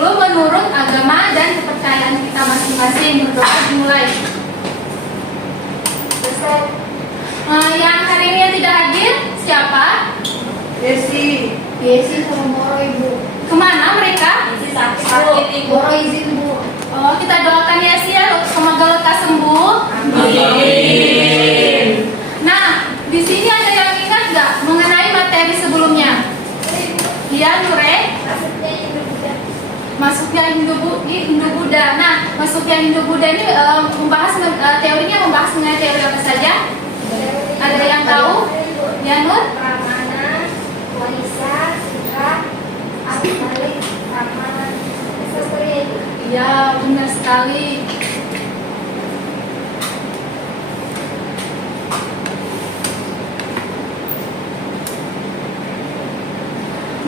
dulu menurut agama dan kepercayaan kita masing-masing. Berdoa dimulai. Selesai. Yang hari ini yang tidak hadir siapa? Yesi sama Moro Ibu. Kemana mereka? Yesi sakit Ibu. Moro izin Bu. Oh, kita doakan Yesi ya, semoga lekas sembuh. Amin. Nah, di sini ada yang ingat nggak mengenai materi sebelumnya? Iya, Nure. Masuknya Hindu Buddha. Nah, masuknya Hindu Buddha ini membahas teorinya membahas mengenai teori apa saja? Ada yang tahu? Ya, Nur? Pramana, Waisak, Sudra, Asmalik, Pramana, seperti itu. Ya, benar sekali.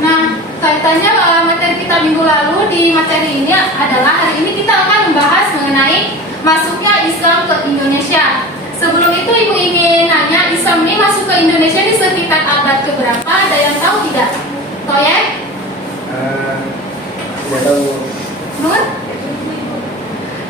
Nah, kaitannya materi kita minggu lalu di materi ini adalah hari ini kita akan membahas mengenai masuknya Islam ke Indonesia. Sebelum itu Ibu ingin nanya, Islam ini masuk ke Indonesia ini sekitar abad keberapa? Ada yang tahu tidak? Toyek? Tidak tahu. Nur?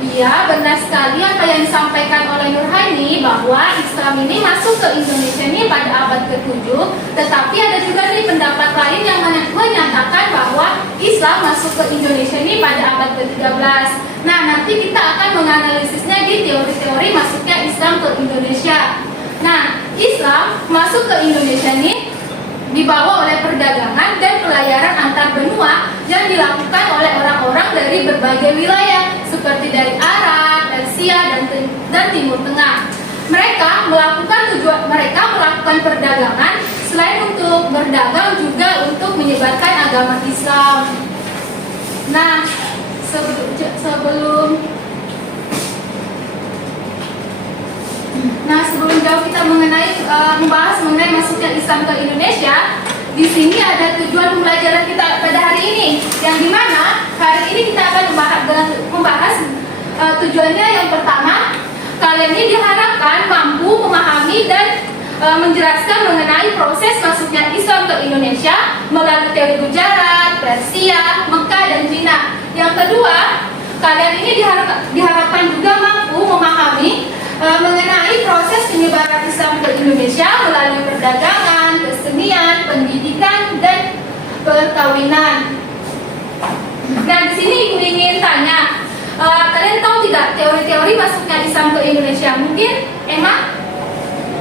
Iya, benar sekali apa yang disampaikan oleh Nur Haini bahwa Islam ini masuk ke Indonesia ini pada abad ke-7. Tetapi ada juga nih pendapat lain yang menyatakan bahwa Islam masuk ke Indonesia ini pada abad ke-13. Nah, nanti kita akan menganalisisnya di teori-teori masuknya Islam ke Indonesia. Nah, Islam masuk ke Indonesia ini dibawa oleh perdagangan dan pelayaran antar benua yang dilakukan oleh orang-orang dari berbagai wilayah seperti dari Arab, Persia, dan Timur Tengah. Mereka melakukan perdagangan selain untuk berdagang juga untuk menyebarkan agama Islam. Nah, sebelum jauh kita membahas mengenai masuknya Islam ke Indonesia, di sini ada tujuan pembelajaran kita pada hari ini, yang dimana hari ini kita akan membahas tujuannya. Yang pertama, kalian ini diharapkan mampu memahami dan menjelaskan mengenai proses masuknya Islam ke Indonesia melalui teori Gujarat, Persia, Mekah, dan Cina. Yang kedua, kalian ini diharapkan juga mampu memahami mengenai proses penyebaran Islam ke Indonesia melalui perdagangan, kesenian, pendidikan, dan perkawinan. Nah, di sini Ibu ingin tanya, kalian tahu tidak teori-teori masuknya Islam ke Indonesia? Mungkin Emma?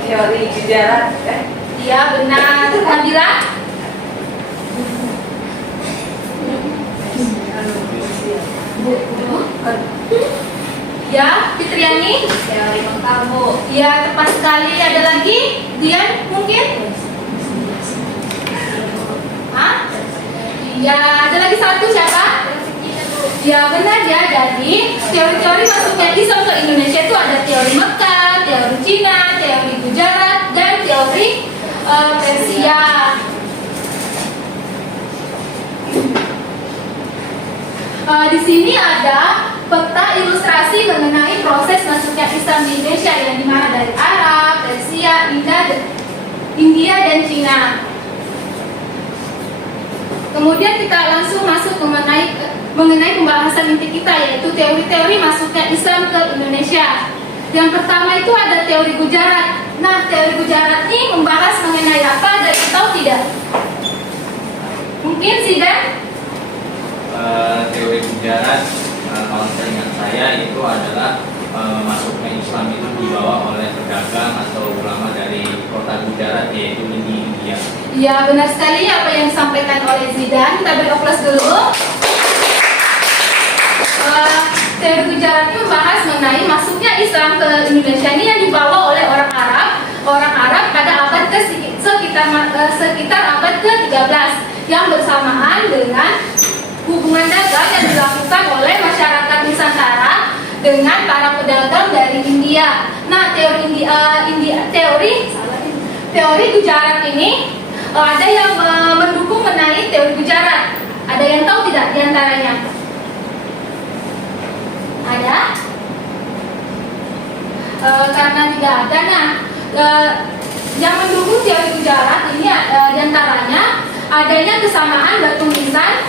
Teori Gujarat. Iya, benar. Nabila? Ya, Fitriani? Teori Mekah, Bu. Ya, tepat sekali. Ada lagi? Dian mungkin? Hah? Ya, ada lagi satu siapa? Ya, benar ya. Jadi, teori-teori masuknya Islam ke Indonesia itu ada teori Mekah, teori Cina, teori Gujarat, dan teori Persia. Di sini ada peta ilustrasi mengenai proses masuknya Islam di Indonesia yang dimana dari Arab, Persia, India, dan Cina. Kemudian kita langsung masuk mengenai pembahasan inti kita, yaitu teori-teori masuknya Islam ke Indonesia. Yang pertama itu ada teori Gujarat. Nah, teori Gujarat ini membahas mengenai apa? Ada yang tahu tidak? Mungkin Zidan? Teori Gujarat, kalau seingat saya itu adalah masuknya Islam itu dibawa oleh pedagang atau ulama dari kota Gujarat, yaitu India. Ya, benar sekali apa yang disampaikan oleh Zidan. Kita beri aplaus dulu. Teori Gujarat ini membahas mengenai masuknya Islam ke Indonesia ini yang dibawa oleh orang Arab pada abad sekitar abad ke-13 yang bersamaan dengan hubungan dagang yang dilakukan oleh masyarakat Nusantara dengan para pedagang dari India. Nah, teori Gujarat ini ada yang mendukung mengenai teori Gujarat. Ada yang tahu tidak diantaranya? Ada? Karena tidak ada. Nah, yang mendukung teori Gujarat ini diantaranya adanya kesamaan batu nisan,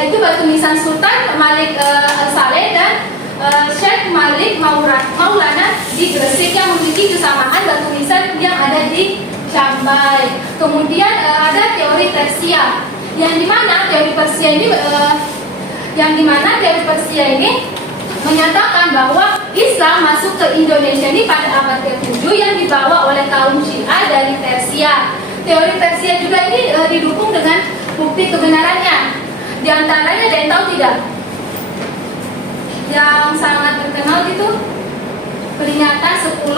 yaitu batu nisan Sultan Malik Al-Saleh dan Syekh Malik Maulana di Gresik yang memiliki kesamaan batu nisan yang ada di Cambay. Kemudian ada teori Persia, yang dimana teori Persia ini menyatakan bahwa Islam masuk ke Indonesia ini pada abad ke-7 yang dibawa oleh kaum Syiah dari Persia. Teori Persia juga ini didukung dengan bukti kebenarannya. Di antaranya ada yang tahu tidak? Yang sangat terkenal itu peringatan 10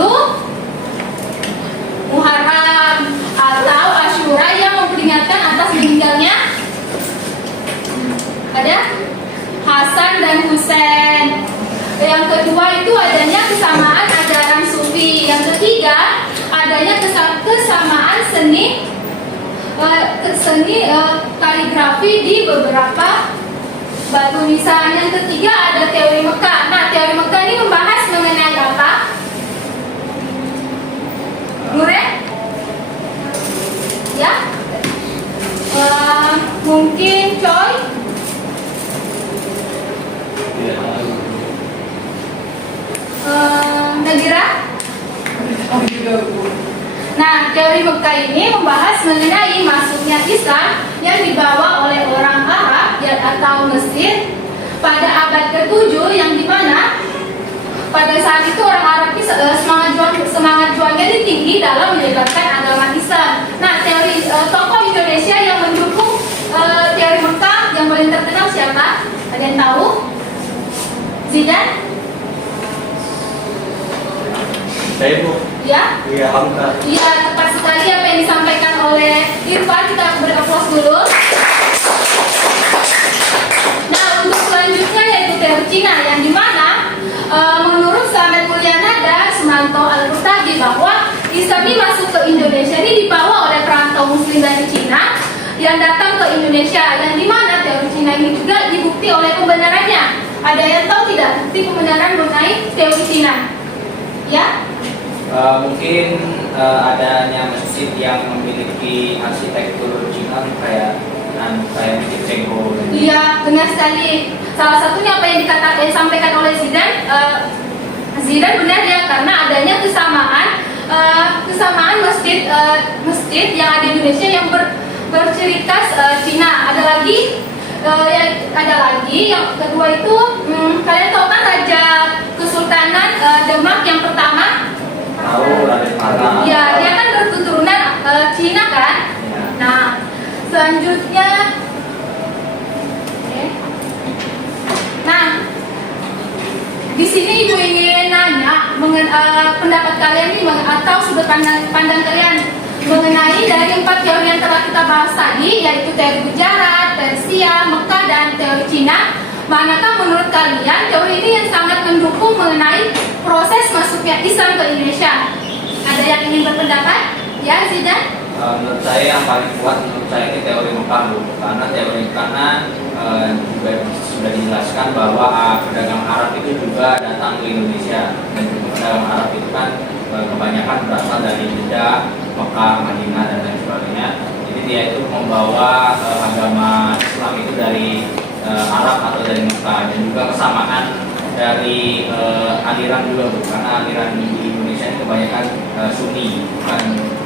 Muharram atau Asyura yang memperingatkan atas meninggalnya ada Hasan dan Husain. Yang kedua itu adanya kesamaan ajaran Sufi. Yang ketiga adanya kesamaan seni kaligrafi di beberapa batu nisan. Yang ketiga ada teori Mekah. Nah, teori Mekah ini membahas mengenai apa? Nure? Ya? Mungkin Coy? Nadira? Nah, teori Mekah ini membahas mengenai masuknya Islam yang dibawa oleh orang Arab atau Mesir pada abad ke-7, yang dimana pada saat itu orang Arab ini semangat juangnya ini tinggi dalam menyebarkan agama Islam. Nah, teori tokoh Indonesia yang mendukung teori Mekah yang paling terkenal siapa? Ada yang tahu? Zidan? Saya Bu. Ya? Iya, Hamka. Iya, tepat sekali apa yang disampaikan oleh Irfan. Kita beri aplaus dulu. Nah, untuk selanjutnya yaitu teori Cina, yang dimana menurut Slamet Mulyana dan Sumanto Al-Qurtubi bahwa Islam ini masuk ke Indonesia ini dibawa oleh perantau Muslim dari Cina yang datang ke Indonesia, yang dimana teori Cina ini juga dibukti oleh kebenarannya. Ada yang tahu tidak bukti kebenaran mengenai teori Cina? Ya? Mungkin adanya masjid yang memiliki arsitektur Cina kayak Masjid Cengho. Iya, benar sekali. Salah satunya apa yang disampaikan oleh Zidan benar ya, karena adanya kesamaan masjid yang ada di Indonesia yang berciri khas Cina. Ada lagi yang kedua itu kalian tahu kan Raja Kesultanan Demak yang pertama? Tahu, Raden Panah. Ya, dia kan berketurunan Cina kan? Ya. Nah, selanjutnya oke. Nah, di sini Ibu ingin nanya pendapat kalian nih atau sudut pandang kalian mengenai dari 4 teori yang telah kita bahas tadi, yaitu teori Gujarat, Persia, Mekah, dan teori Cina. Manakah menurut kalian teori ini yang sangat mendukung mengenai proses masuknya Islam ke Indonesia? Ada yang ingin berpendapat? Ya, Zidan? Menurut saya yang paling kuat menurut saya ini teori Mekah, Bu. Karena teori Mekah juga sudah dijelaskan bahwa pedagang Arab itu juga datang ke Indonesia, dan pedagang Arab itu kan kebanyakan berasal dari Jeddah, Mekah, Madinah, dan lain sebagainya. Jadi dia itu membawa agama Islam itu dari Arab atau dari Mekah, dan juga kesamaan dari aliran juga, Bu. Karena aliran di Indonesia ini kebanyakan Sunni, bukan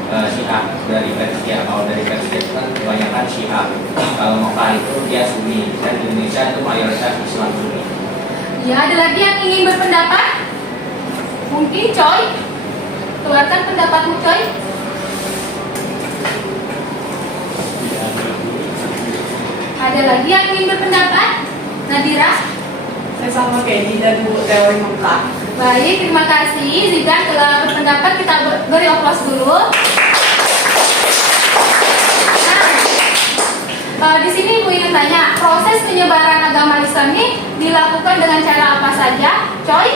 Syiah dari Persia. Kalau dari Persia itu kan kebanyakan Syiah. Kalau Mekah itu dia Sunni, dan Indonesia itu mayoritas Islam Sunni. Ya, ada lagi yang ingin berpendapat? Mungkin Coy? Keluarkan pendapatmu, Coy. Ada lagi yang ingin berpendapat? Nadira? Saya sama kayak Zidan Bu, teori Mekah. Baik, terima kasih Zidan telah berpendapat. Kita beri aplaus dulu. Nah, di sini Ibu ingin tanya, proses penyebaran agama Islam ini dilakukan dengan cara apa saja? Coy?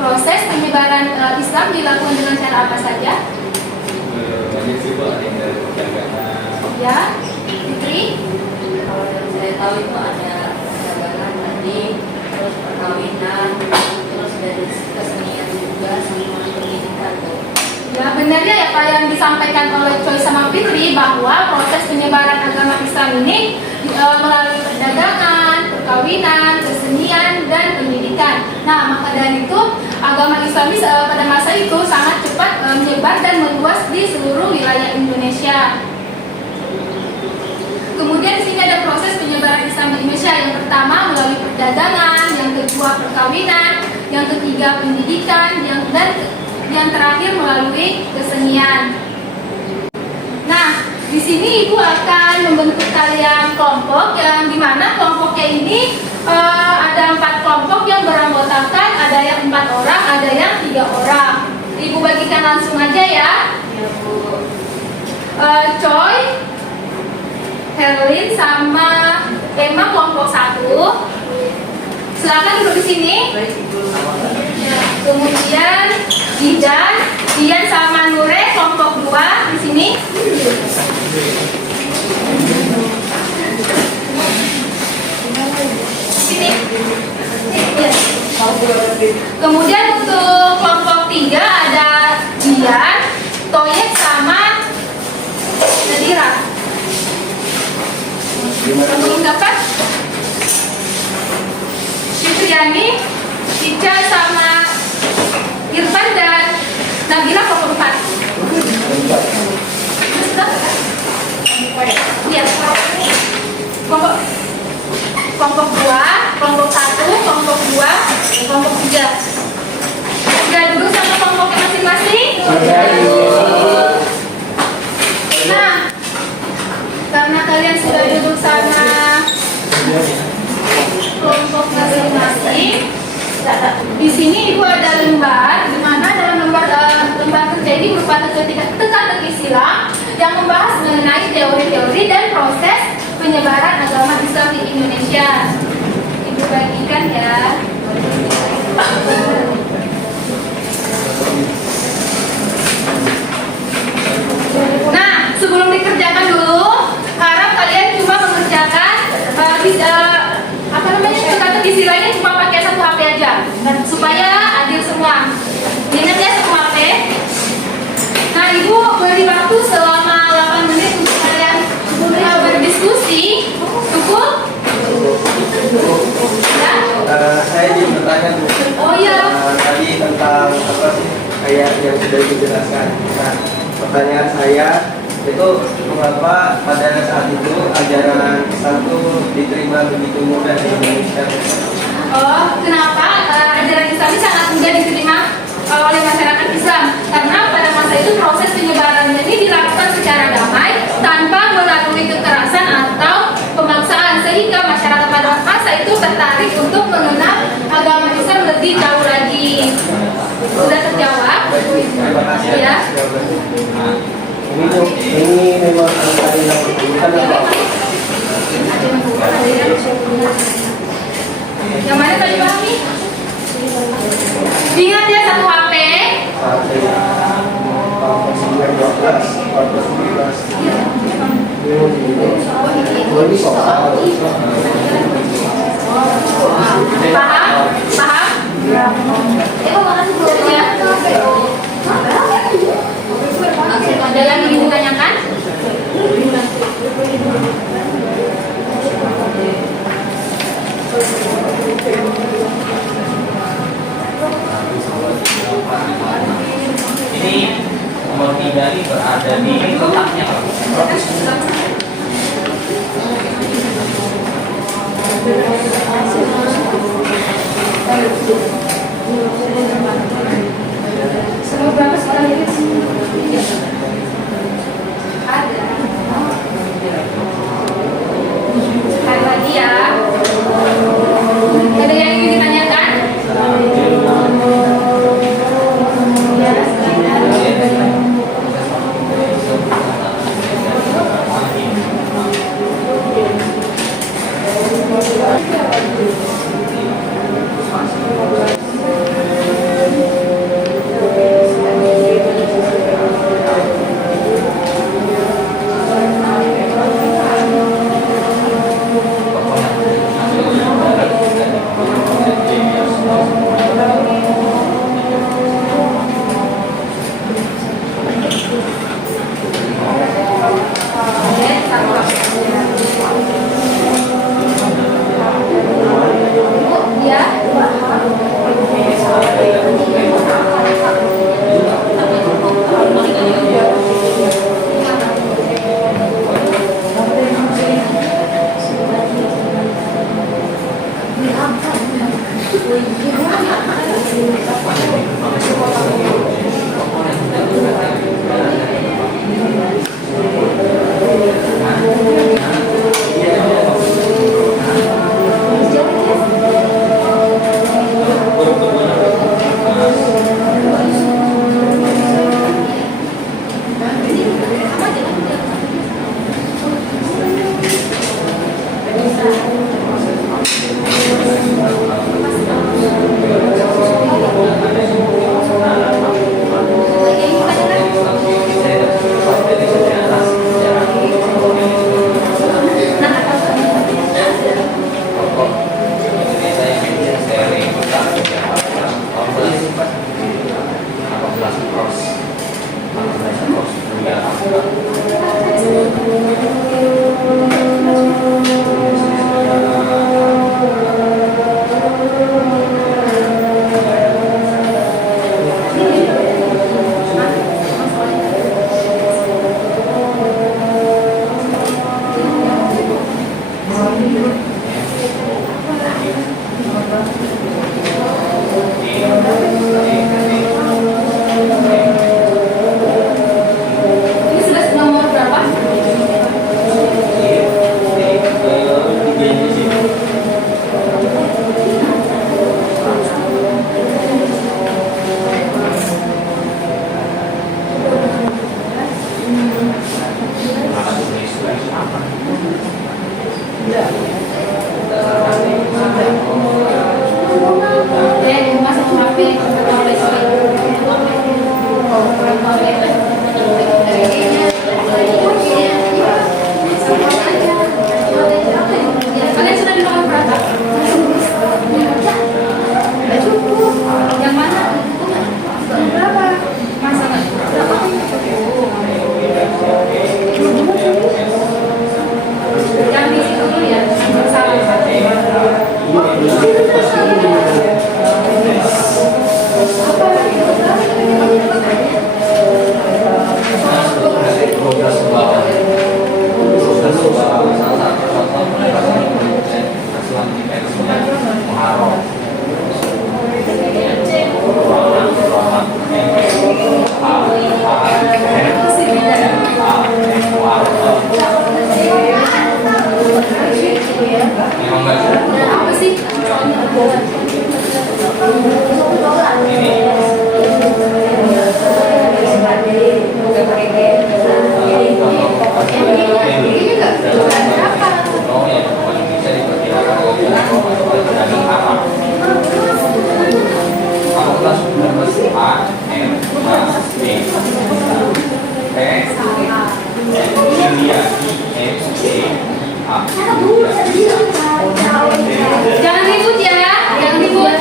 Proses penyebaran Islam dilakukan dengan cara apa saja? Banyak sih, Bu. Ada yang dari perdagangan. Ya, Fitri? Kalau yang saya tahu itu ada perdagangan tadi, terus perkawinan, terus dari kesenian juga sama pendidikan tuh. Ya, benarnya ya Pak yang disampaikan oleh Choi sama Fitri bahwa proses penyebaran agama Islam ini melalui perdagangan, perkawinan, kesenian, dan pendidikan. Nah, maka dari itu agama Islam pada masa itu sangat cepat menyebar dan meluas di seluruh wilayah Indonesia. Kemudian di sini ada proses penyebaran Islam di Indonesia. Yang pertama melalui perdagangan, yang kedua perkawinan, yang ketiga pendidikan, dan yang terakhir melalui kesenian. Nah, di sini Ibu akan membentuk kalian kelompok yang dimana kelompoknya ini ada 4 kelompok yang beranggotakan, ada yang 4 orang, ada yang 3 orang. Ibu bagikan langsung aja ya. Choi, Herlin sama Emma kelompok 1. Silakan duduk di sini. Ya, kemudian Dian sama Nure kelompok 2 di sini. Sini. Ya. Kemudian untuk kelompok 3 ada Dian, Toyek sama Nadira. Belum dapat? Fitriani, Ica sama Irfan dan Nabila kelompok 4. Iya. Kelompok 2, kelompok 1, kelompok 2, kelompok 3. Sudah duduk sama kelompoknya masing-masing? Nah, karena kalian sudah duduk sama kelompok masing-masing, di sini Ibu ada lembar, di mana dalam lembar kerja ini merupakan teka-teki silang yang membahas mengenai teori-teori dan proses penyebaran agama Islam di Indonesia. Ibu bagikan ya. Nah, sebelum dikerjakan dulu, harap kalian cuma mengerjakan teka-teki silangnya cuma pakai 1 HP aja, supaya adil semua. Ingat ya, 1 HP. Nah, Ibu beri waktu selama 8 menit untuk kalian berdiskusi. Cukup? Ya? Saya ingin bertanya Bu. Oh iya. Tadi tentang apa sih kayak yang sudah dijelaskan. Nah, pertanyaan saya itu mengapa pada saat itu ajaran Islam itu diterima begitu mudah di Indonesia? Oh, kenapa ajaran Islam ini sangat mudah diterima oleh masyarakat Islam? Karena pada masa itu proses penyebarannya ini dilakukan secara damai tanpa melalui kekerasan atau pemaksaan, sehingga masyarakat pada masa itu tertarik untuk mengenal agama Islam lebih jauh lagi. Sudah terjawab? Terima kasih Ya. atas jawabannya. Ini memang antara yang bukan apa? Yang mana tadi Fahmi? Ingat ya, 1 HP. Sampai 12, 14, 15. Ini soal. Paham? Paham? Makasih Bu. Ya. Ada yang ingin ditanyakan? Ini nomor 3 ini berada di letaknya Pak. Semua berapa sekarang ini? Ada. Sekali lagi ya. Ada yang ingin ditanyakan? Ya, silakan. Memang nggak sih? Apa sih? Ini oh ya, paling bisa diperkirakan pedagang Arab. Kalau kelas 12 A, M, B, P, India, I, F, C, A. Jangan ribut ya, jangan ribut.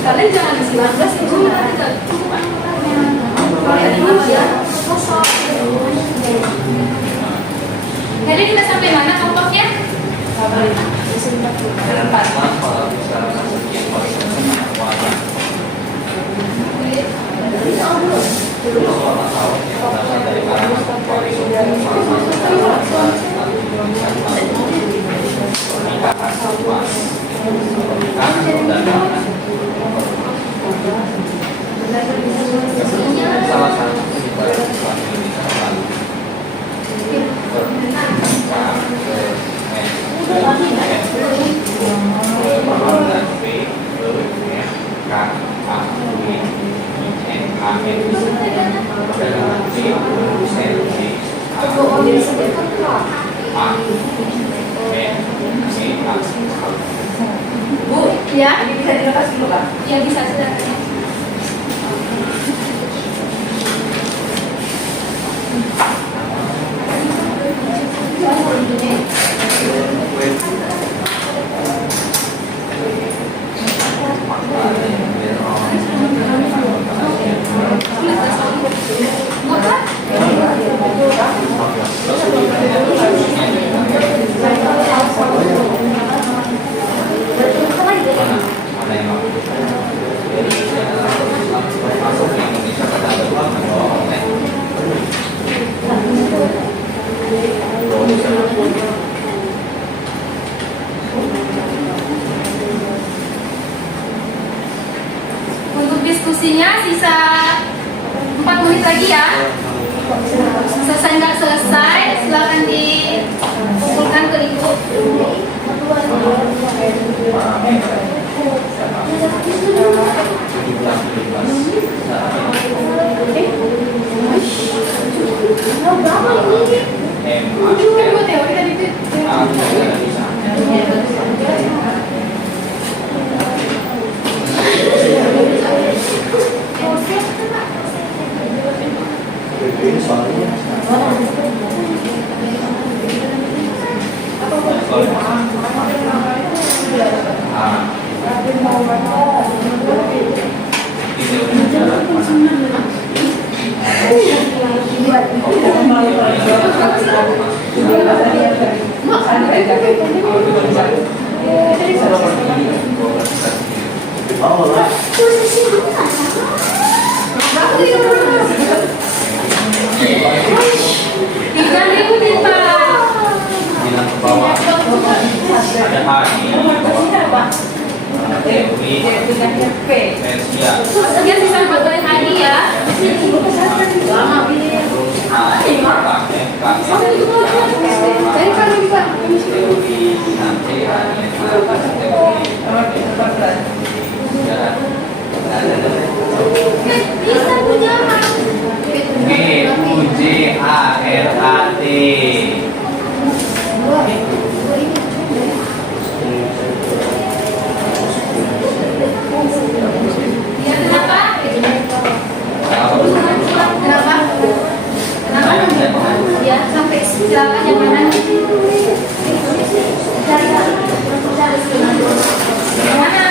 Kalian jangan isi 19 itu nanti ke Jadi kita sampai mana kelompoknya? Salah satu dari Islam Indonesia lalu Bu, ya? Ini bisa dilepas dulu, Kak? Ya, bisa, silakan. Untuk diskusinya sisa 4 menit lagi ya. Selesai nggak selesai, silakan dikumpulkan ke ibu. Ibu teori tadi itu. Jangan ributin, Pak. bilang ke bawah ada A di bawah teori Persia Sekian sisa 4 menit lagi ya. terus A K Dari kami juga. teori nanti teori sejarah Bisa punya G U J A R A T Ya, kenapa? Kenapa? Kenapa? Ya, sampai silakan yang mana? Yang mana?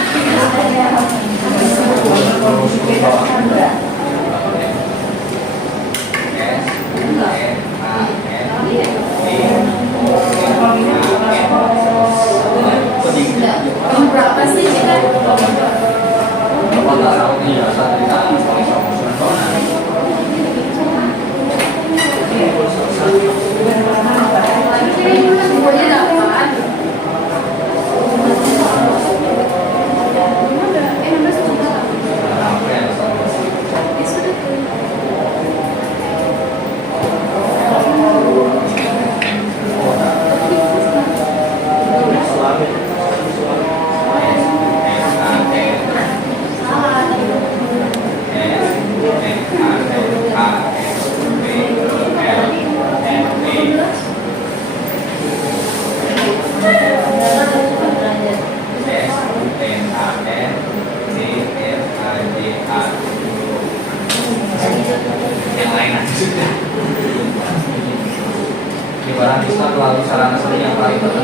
Berapa sih kita? Pokoknya dapat.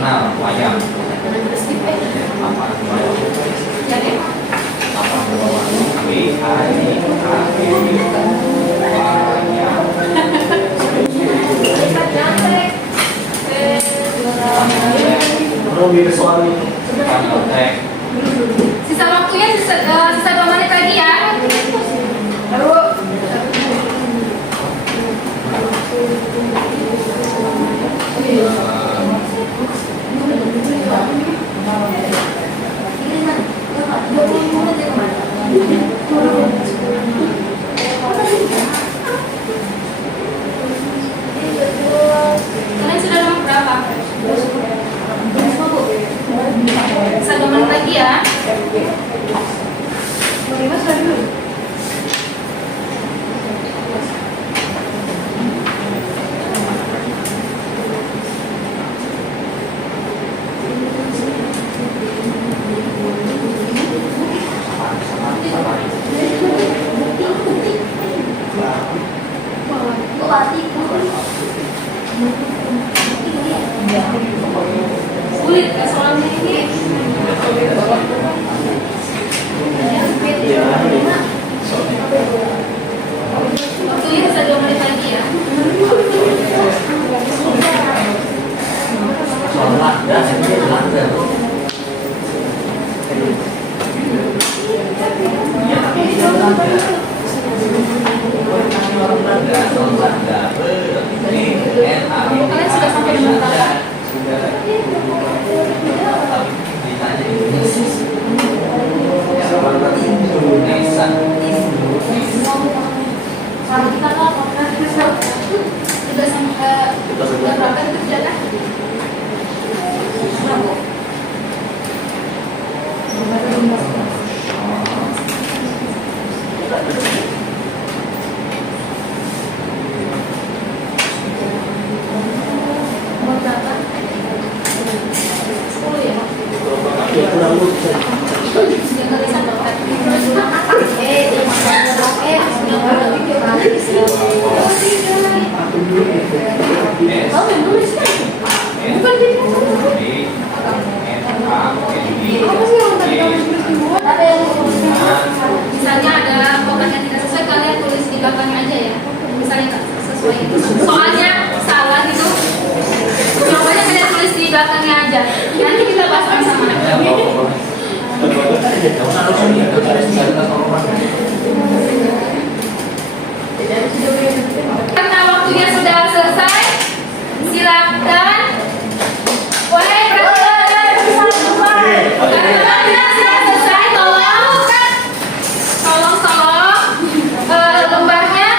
kenal wayang. Apa wayang? Jadi, Apa wayang? sisa waktunya sisa 2 menit lagi ya. Kalian sudah nomor berapa? Sisa 2 menit lagi ya. Sulit ya soalnya ini. Waktunya sisa 2 menit lagi ya. Kalian sudah sampai di mana? Sudah sampai berapa itu jalan? Mau berapa? 10 ya? Yang kali satu misalnya ada kotak yang tidak sesuai, kalian tulis di belakangnya aja ya. Misalnya nggak sesuai itu, soalnya salah gitu, jawabannya kalian tulis di belakangnya aja. Nanti kita bahas sama-sama. Karena waktunya sudah selesai, silakan. Wahai selesai, tolong lembarnya,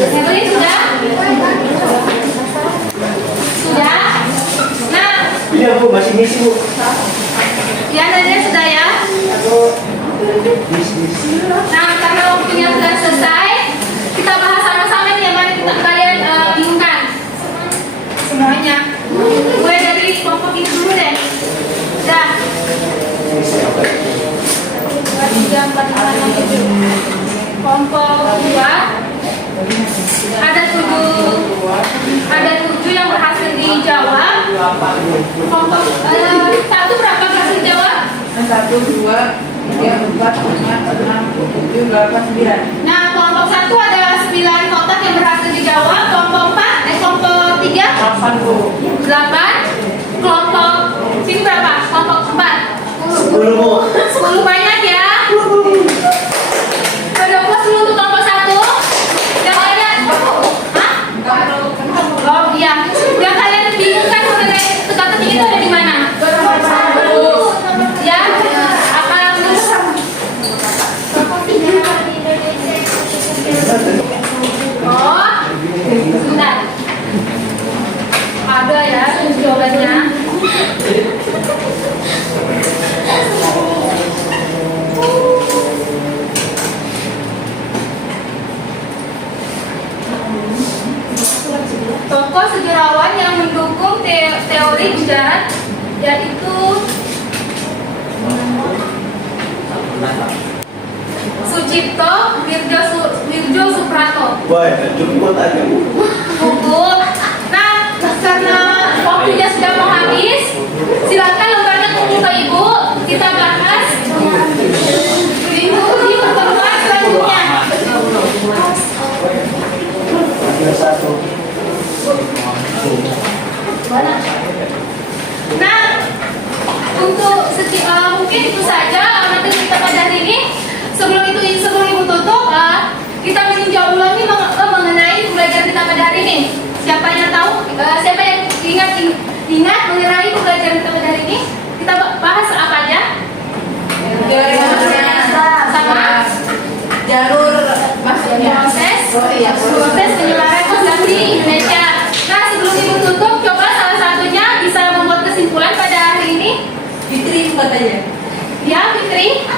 Henry sudah? Nah, Iya Bu, masih ngisi Bu. ya Nadia sudah ya? Nah, karena waktunya sudah selesai, kita bahas sama-sama nih yang mana kalian bingungkan semuanya. Mulai dari kelompok ini dulu deh. Dah. 3, 4, 5, 6, 7. Kelompok 2 ada 7 yang berhasil dijawab. Kelompok 1 berapa berhasil dijawab? 1, 2, 3, 4, 5, 6, 7, 8, 9. Nah, kelompok 1 ada 9 kotak yang berhasil dijawab. Kelompok 3 8 Bu. 8. Kelompok sini berapa? Kelompok 4 10 Bu. 10 banyak ya. Ada puas dulu untuk kelompok 1. Yang kalian oh iya, yang kalian bingung kan mengenai teka-teki itu ada di mana? Ya, apa oh, sudah ada ya jawabannya. Tokoh sejarawan yang mendukung teori ujaran yaitu Sucipto Wirjo Suprato. Wah, jemput aja Bu. Buku. Nah, karena kita bahas di pertemuan selanjutnya. Ada satu. Nah, untuk mungkin itu saja materi kita pada hari ini. Sebelum Ibu tutup, kita meninjau ulangi mengenai pembelajaran kita pada hari ini. Siapa yang tahu? Siapa yang ingat mengenai pembelajaran kita pada hari ini? Kita bahas apa aja? Sama jalur maksudnya proses penyebaran Islam di Indonesia. Nah, sebelum Ibu tutup, coba salah satunya bisa membuat kesimpulan pada hari ini. Fitri katanya. Ya, Fitri.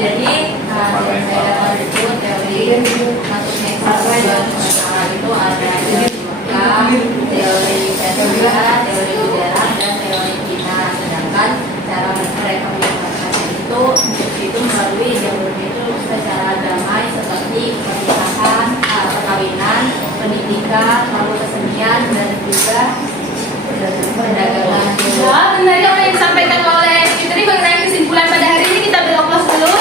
Jadi, yang saya dapat itu teori masuknya Islam itu ada teori Persia, teori sejarah, dan teori Cina. Sedangkan cara mereka menyebarkan itu melalui jalur itu secara damai seperti pernikahan, perkawinan, pendidikan, lalu kesenian, dan juga perdagangan. Ya, benar yang disampaikan oleh Fitri mengenai kesimpulan pada hari ini. Kita beri aplaus dulu.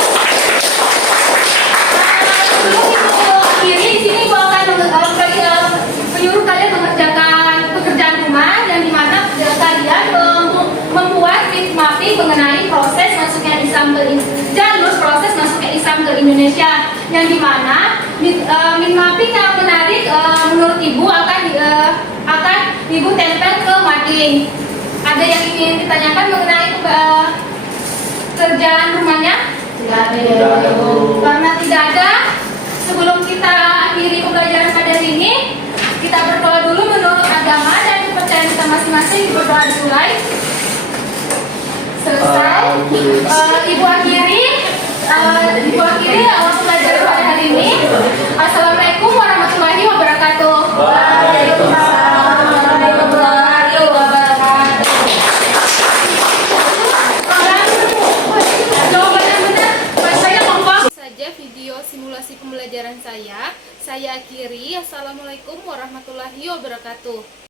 Sebelum Ibu akhiri, di sini Ibu akan menyuruh kalian mengerjakan pekerjaan rumah yang dimana kalian membuat fit mapping mengenai proses masuknya Islam ke jalur proses masuknya Islam ke Indonesia, yang dimana fit mapping yang menarik menurut Ibu akan Ibu tempel ke mading. Ada yang ingin ditanyakan mengenai kerjaan rumahnya? Tidak ada. Karena tidak ada, sebelum kita akhiri pembelajaran pada hari ini, kita berdoa dulu menurut agama dan kepercayaan kita masing-masing. Berdoa dimulai. Selesai. Ibu akhiri